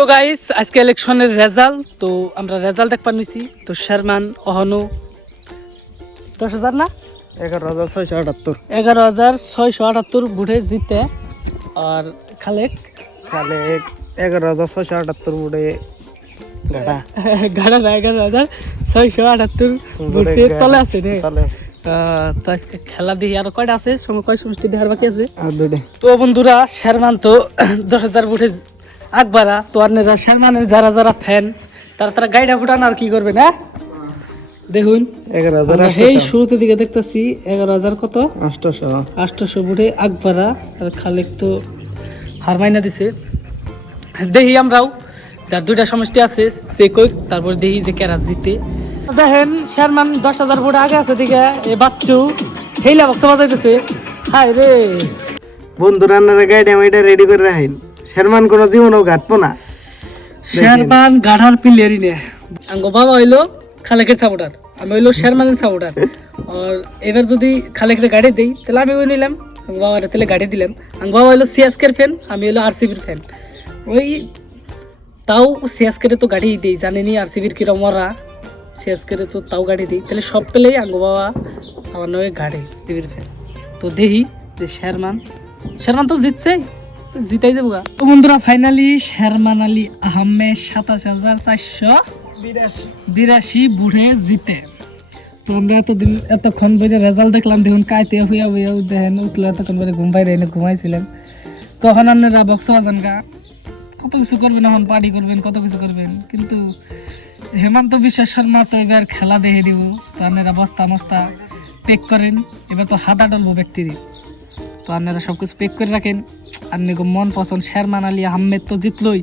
তো গাইস আজকে ইলেকশনের রেজাল্ট তো আমরা রেজাল্ট দেখ পাইছি তো শেরমান অহনো 10,000 না 11,678 11,678 ভোটে জিতে আর খালেক খালে 11,678 বুড়ে গাড়া গাড়া 11,678 ভোটে তলে আছে রে তাহলে তো আজকে খেলা দিয়ে আর কয়টা আছে সময় কয় সমষ্টি দেখার বাকি আছে আর দুইটা তো বন্ধুরা শেরমান তো 10,000 ভোটে আকবারা তো আপনারা শেরমানের যারা যারা ফ্যান তারা গাইডা ফুটান আর কি করবে না দেখুন 11,800 এই শুরুতে দিকে দেখতেছি 11,000 কত 800 ভোটে আকবারা আর খালেক তো হার মাইনা দিছে দেখি আমরাও যার দুইটা সমষ্টি আছে সে কই তারপর দেখি যে কেরা জিতে দেখেন শেরমান 10,000 ভোট আগে আছে দিকে এ বাচ্চু হেইলা বক্স বাজাইতেছে হাই রে বন্ধুরা আপনারা গাইড এটা রেডি করে রাখেন শেরমান কোনো জীবনও ঘাটবো না শেরমান গাঢ়ার প্লেয়ারই নে আঙ্গ বাবা হইলো খালেকের সাপোর্টার আমি হইলো শেরমানের সাপোর্টার আর এবার যদি খালেকের গাড়ি দেই তাহলে আমি ওই নিলাম আঙ্গ বাবার তাহলে গাড়ি দিলাম আঙ্গ বাবা হইলো সিএসকের ফ্যান আমি হইলো আরসিবির ফ্যান ওই তাও সিএসকের তো গাড়ি দিই জানেনি আরসিবির কিরম ওরা সিএসকের তো তাও গাড়ি দিই তাহলে সব পেলেই আঙ্গ বাবা আমার নয় গাড়ি টিভির ফ্যান তো দেখি যে শেরমান তো জিতছে জিতাই যাবো গা তো বন্ধুরা ফাইনালি শেরমান আলী আহমেদ 27,482 বুড়ে জিতে তো আমরা এতক্ষণ বইরে রেজাল্ট দেখলাম দেখুন কাইতে হইয়া দেখেন উঠলো এতক্ষণ বইরে ঘুম বাইরে এনে ঘুমাইছিলাম তখন আপনারা বক্স বাজান গা কত কিছু করবেন এখন পার্টি করবেন কত কিছু করবেন কিন্তু হেমন্ত বিশ্ব শর্মা তো এবার খেলা দেখে দিব তো আপনারা বস্তা মস্তা পেক করেন এবার তো হাতা ডলবো ব্যাকটেরি তো আপনারা সবকিছু পেক করে রাখেন আর মন পছন্দ শেরমান আলী আহমেদ তো জিতলই।